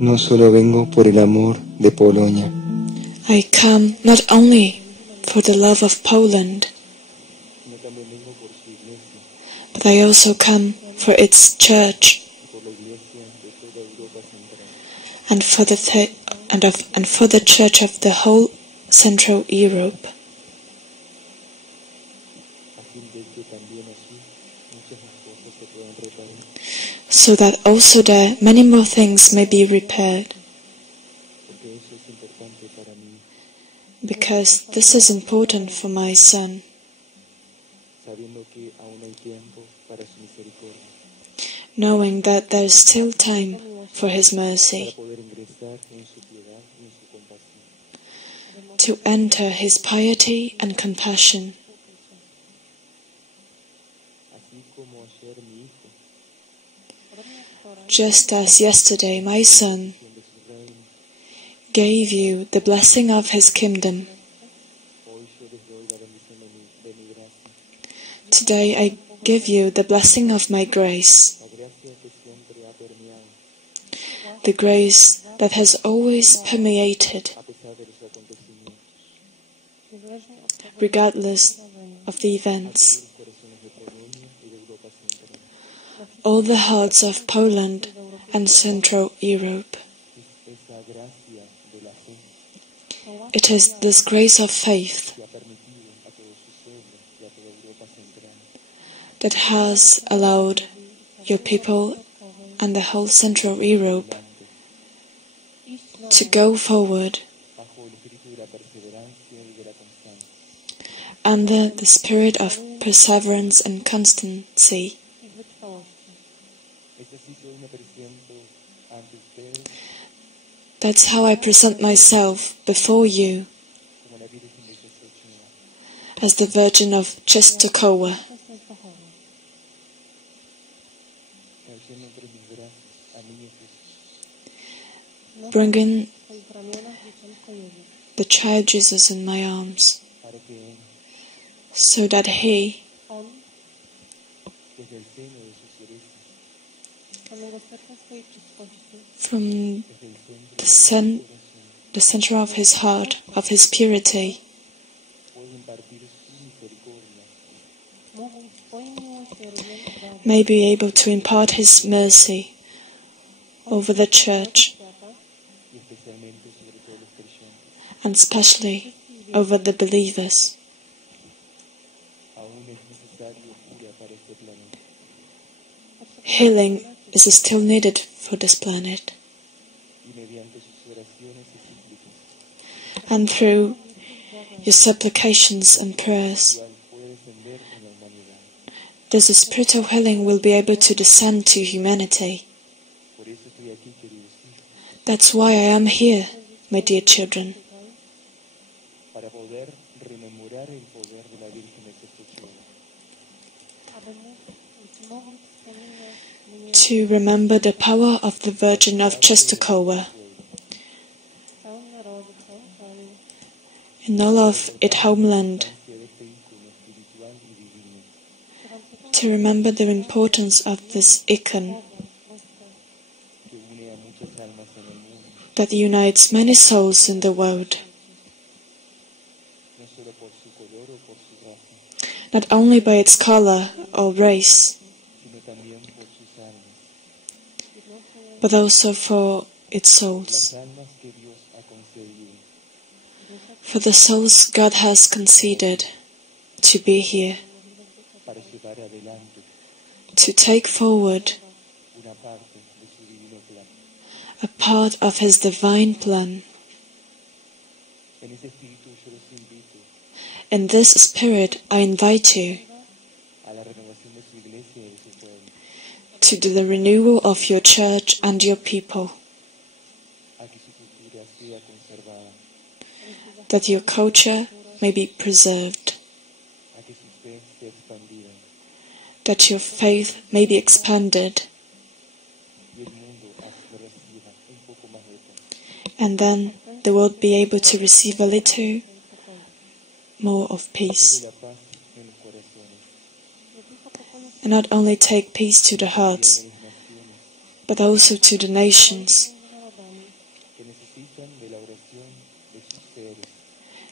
No solo vengo por el amor de Polonia. I come not only for the love of Poland, but I also come for its church and for the church of the whole Central Europe, so that also there many more things may be repaired, because this is important for my son, knowing that there is still time for his mercy, to enter his piety and compassion. Just as yesterday my son gave you the blessing of his kingdom, today I give you the blessing of my grace, the grace that has always permeated, regardless of the events, all the hearts of Poland and Central Europe. It is this grace of faith that has allowed your people and the whole Central Europe to go forward under the spirit of perseverance and constancy. That's how I present myself before you as the Virgin of Częstochowa, bringing the child Jesus in my arms, so that he, from the center of his heart, of his purity, may be able to impart his mercy over the Church, and especially over the believers. Healing is still needed for this planet. And through your supplications and prayers, this spiritual healing will be able to descend to humanity. That's why I am here, my dear children, to remember the power of the Virgin of Częstochowa in all of its homeland, to remember the importance of this icon that unites many souls in the world, not only by its color or race, but also for its souls, for the souls God has conceded to be here, to take forward a part of His divine plan. In this spirit, I invite you to the renewal of your church and your people, that your culture may be preserved, that your faith may be expanded, and then the world be able to receive a little more of peace. And not only take peace to the hearts, but also to the nations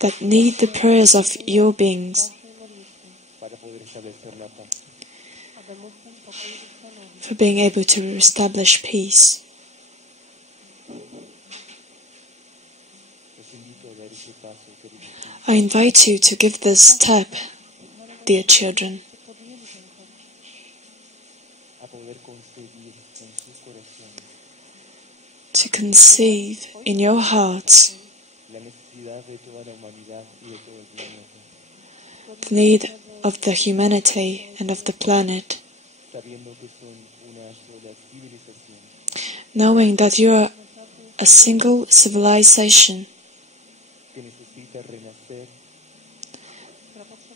that need the prayers of your beings for being able to establish peace. I invite you to give this step, dear children, to conceive in your hearts the need of the humanity and of the planet, knowing that you are a single civilization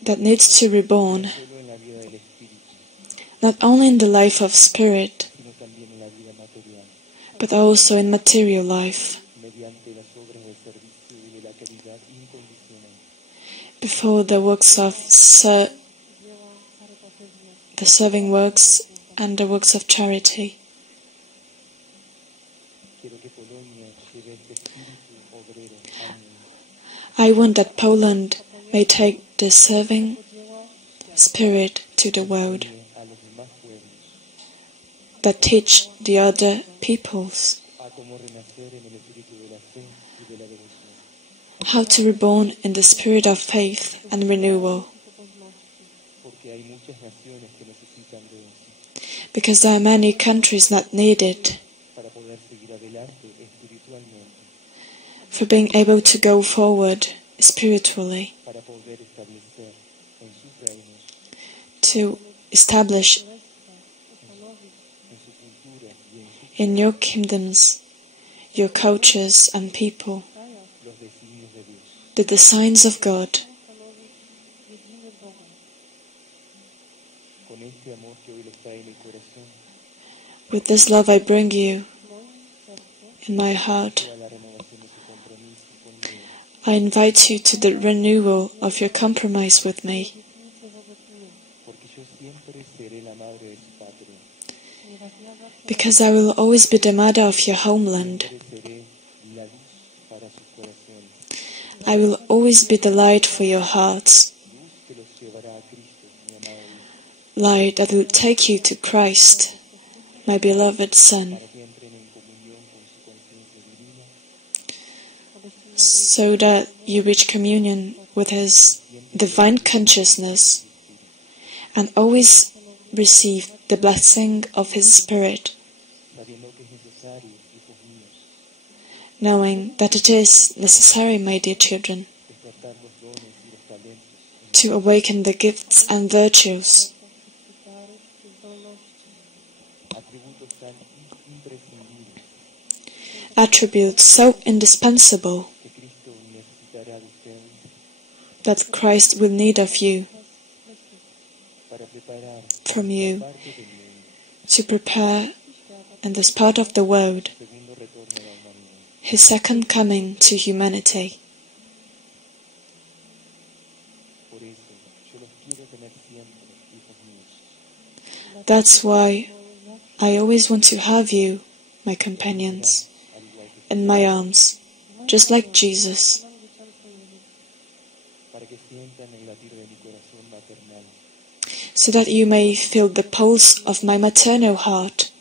that needs to be reborn, not only in the life of spirit, but also in material life, before the works of the serving works and the works of charity. I want that Poland may take the serving spirit to the world, that teach the other peoples how to reborn in the spirit of faith and renewal. Because there are many countries not needed for being able to go forward spiritually, to establish in your kingdoms, your cultures and people, the designs of God. With this love I bring you in my heart. I invite you to the renewal of your compromise with me, because I will always be the mother of your homeland. I will always be the light for your hearts, light that will take you to Christ, my beloved Son, so that you reach communion with His divine consciousness and always receive the blessing of His Spirit, knowing that it is necessary, my dear children, to awaken the gifts and virtues attributes so indispensable that Christ will need of you, from you, to prepare in this part of the world His second coming to humanity. That's why I always want to have you, my companions, in my arms, just like Jesus, so that you may feel the pulse of my maternal heart,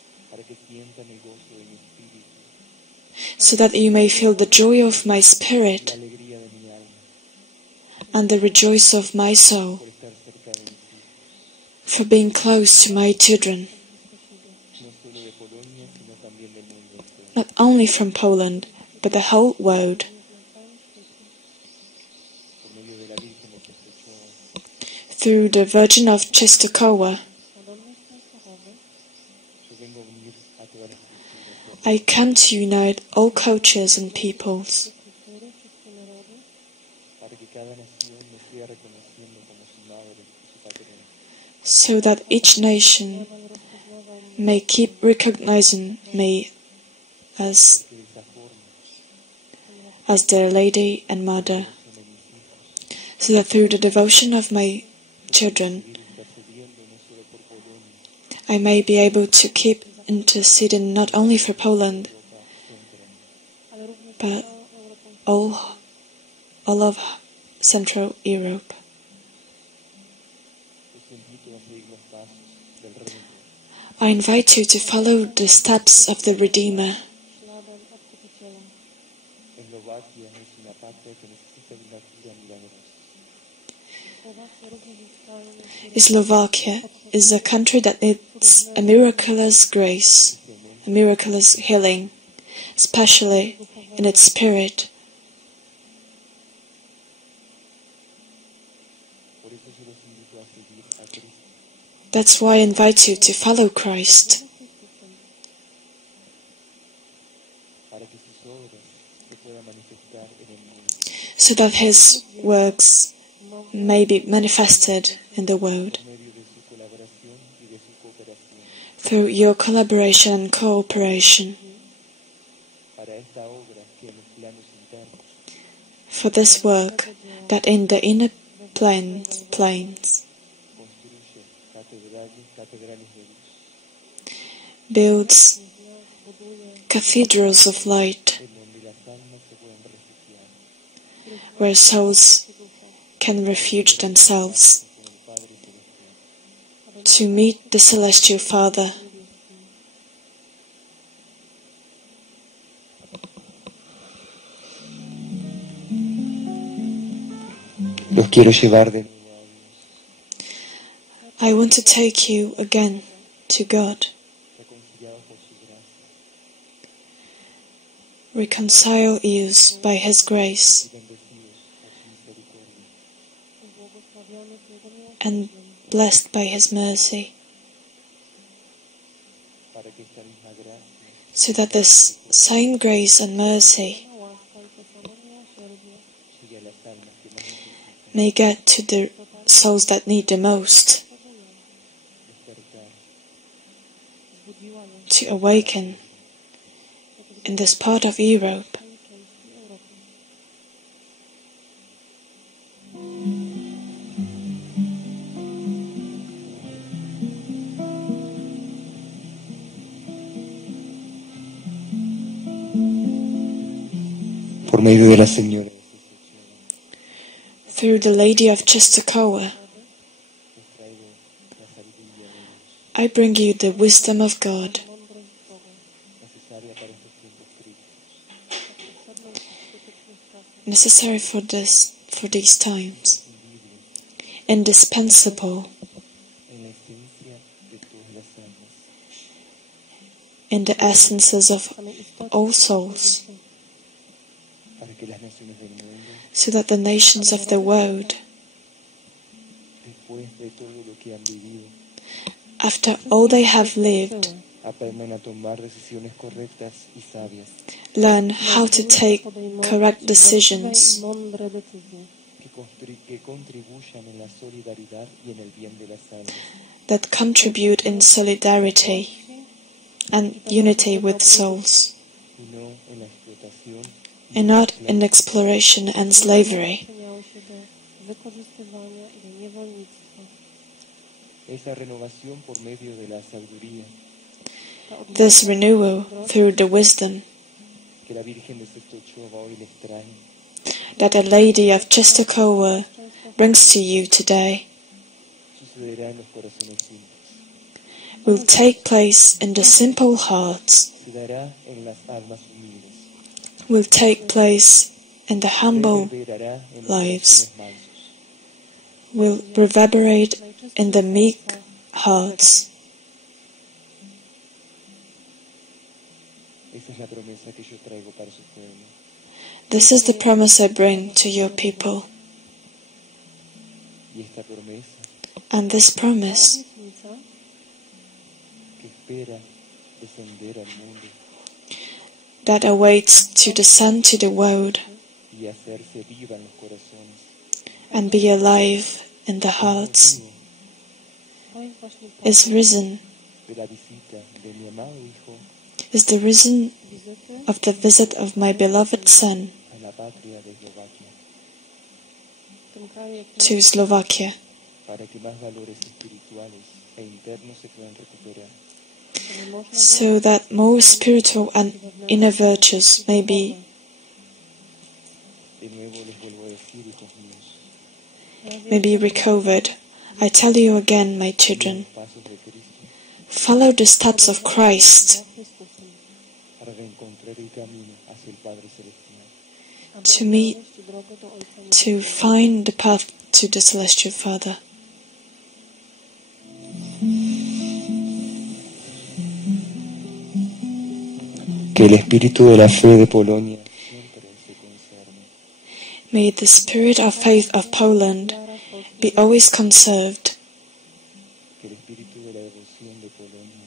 so that you may feel the joy of my spirit and the rejoice of my soul for being close to my children, not only from Poland, but the whole world. Through the Virgin of Częstochowa, I come to unite all cultures and peoples, so that each nation may keep recognizing me as their lady and mother, so that through the devotion of my children, I may be able to keep interceding not only for Poland, but all of Central Europe. I invite you to follow the steps of the Redeemer. Slovakia is a country that needs a miraculous grace, a miraculous healing, especially in its spirit. That's why I invite you to follow Christ, so that His works may be manifested in the world through your collaboration and cooperation. For this work that in the inner planes builds cathedrals of light, where souls can refuge themselves to meet the Celestial Father. Los quiero llevar de I want to take you again to God, reconcile you by His grace, and blessed by His mercy, so that this same grace and mercy may get to the souls that need the most, to awaken in this part of Europe. por medio de la Señora. Through the Lady of Częstochowa, I bring you the wisdom of God, necessary for these times, indispensable in the essences of all souls, so that the nations of the world, after all they have lived, Aprendan a tomar decisiones correctas y sabias. Learn how to take correct decisions Que contribuyan en la solidaridad y en el bien de las almas. that contribute in solidarity and unity with souls, Y no en la explotación. and not in exploration and slavery. Esa renovación por medio de la sabiduría This renewal through the wisdom que la Virgen de Sexto Ochoa hoy les trae that a Lady of Czestochowa brings to you today sucederá en los corazones simples. will take place in the simple hearts, Se dará en las almas humildes. will take place in the humble Reverberará en los lives, corazones mansos. will reverberate in the meek hearts. Esa es la promesa que yo traigo para su pueblo. This is the promise I bring to your people. Y esta promesa And this promise que espera descender al mundo that awaits to descend to the world y hacerse viva en los corazones. and be alive in the hearts is risen, De la visita de mi amado Hijo is the risen of the visit of my beloved Son a la patria de Eslovaquia, to Slovakia, para que más valores espirituales e internos se puedan recuperar. so that more spiritual and inner virtues may be De nuevo les vuelvo a decir, hijos míos, recovered. I tell you again, my children, los pasos de Cristo follow the steps of Christ para reencontrar el camino hacia el Padre Celestial. to find the path to the Celestial Father. Que el espíritu de la fe de Polonia siempre se conserve. May the spirit of faith of Poland be always conserved. Que el espíritu de la devoción de Polonia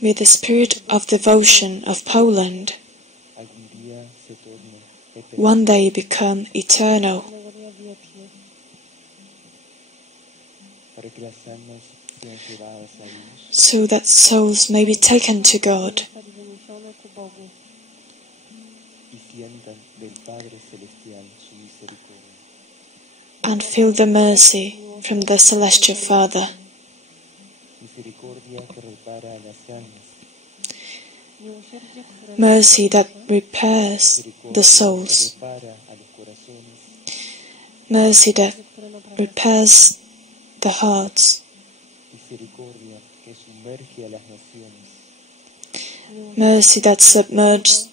May the spirit of devotion of Poland algún día se torne eterno. one day become eternal, Para que las almas sean llevadas a Dios so that souls may be taken to God y sientan del Padre Celestial su misericordia. and feel the mercy from the Celestial Father. Misericordia que repara a las almas. Mercy that repairs the Misericordia souls. que repara a los corazones. Mercy that repairs the hearts. Misericordia que sumerge a las naciones Mercy that submerges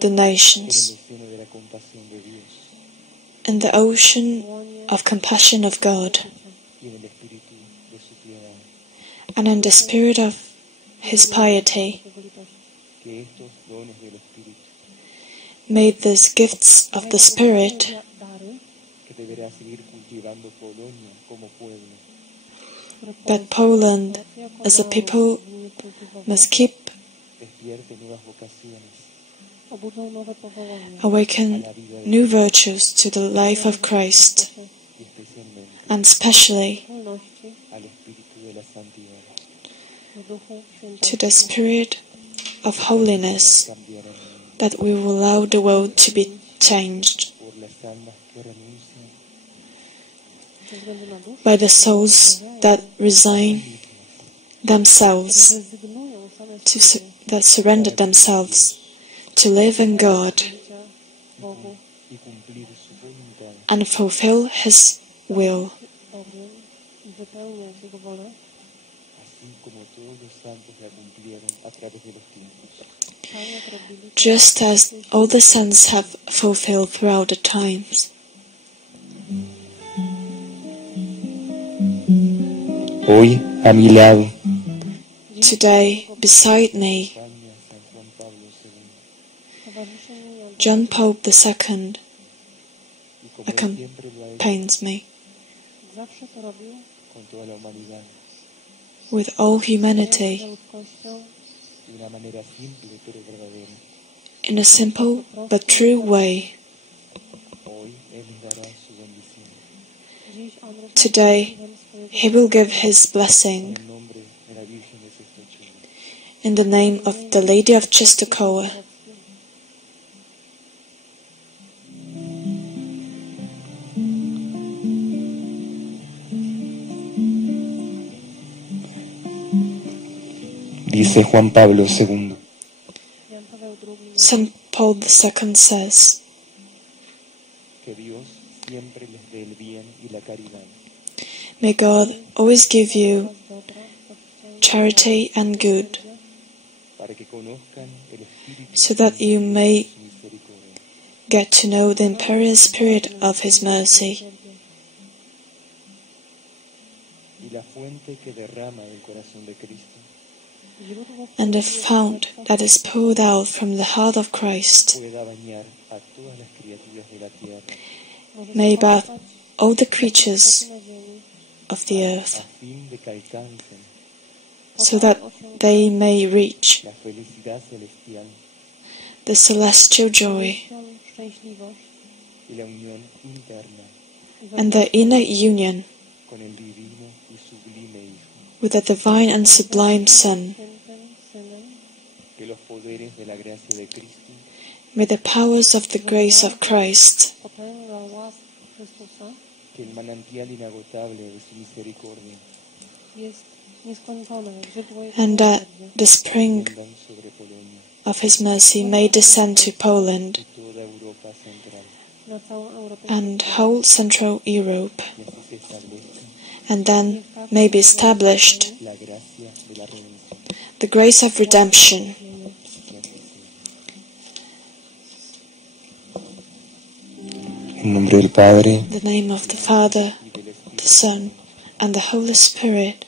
the en nations el océano de la compasión de Dios in the ocean of compassion of God y en el espíritu de su piedad. and in the spirit of His piety. Que estos dones del Espíritu May these gifts of the Spirit que deberá seguir cultivando Polonia como pueblo that Poland as a people must keep despierte nuevas vocaciones awaken new virtues to the life of Christ, y especialmente and especially al espíritu de la santidad. to the spirit of holiness, Cambiar el mundo that we will allow the world to be changed por las almas que renuncian by the souls that resign themselves, that surrender themselves to live in God y cumplir su voluntad and fulfill His will, así como todos los santos la cumplieron a través de los tiempos. just as all the saints have fulfilled throughout the times. Hoy a mi lado Today, beside me, España, San Juan Pablo II John Pope II y como él siempre lo ha hecho accompanies me con toda la humanidad. with all humanity de una manera simple pero verdadera. in a simple but true way. Hoy Él les dará su bendición. Today, He will give His blessing En el nombre de la Virgen de Sextochela. in the name of the Lady of Czestochowa. Dice Juan Pablo II. St. Paul II says, Que Dios siempre les dé el bien y la caridad. may God always give you charity and good, Para que conozcan el Espíritu so that you may de su misericordia. get to know the imperial spirit of His mercy Y la fuente que derrama del corazón de Cristo. and the fount that is poured out from the heart of Christ Pueda bañar a todas las criaturas de la tierra. may bath all the creatures of the earth, A fin de que alcancen so that they may reach la felicidad celestial the celestial joy y la unión interna and the inner union con el divino y sublime Hijo. with the divine and sublime Son. Que los poderes de la gracia de Cristo May the powers of the grace of Christ que el manantial inagotable de su misericordia and that the spring vendan sobre Polonia of His mercy may descend to Poland y toda Europa central and whole Central Europe, y así se establezca and then may be established la gracia de la redención. the grace of redemption. En nombre del Padre In the name of the Father, y del Espíritu. the Son, and the Holy Spirit.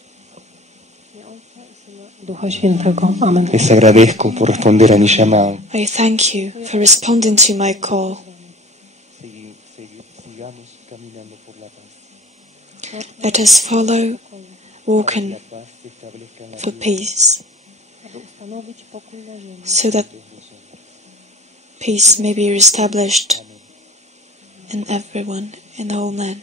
Ducha Świętego. Amen. Les agradezco por responder a mi llamado. I thank you for responding to my call. Sigamos caminando por la paz. Let us follow, walking La paz se establezca en la for tierra peace, Aby ustanowić pokój na ziemi. so that de todos nosotros. peace may be established Amén. in everyone, in all men.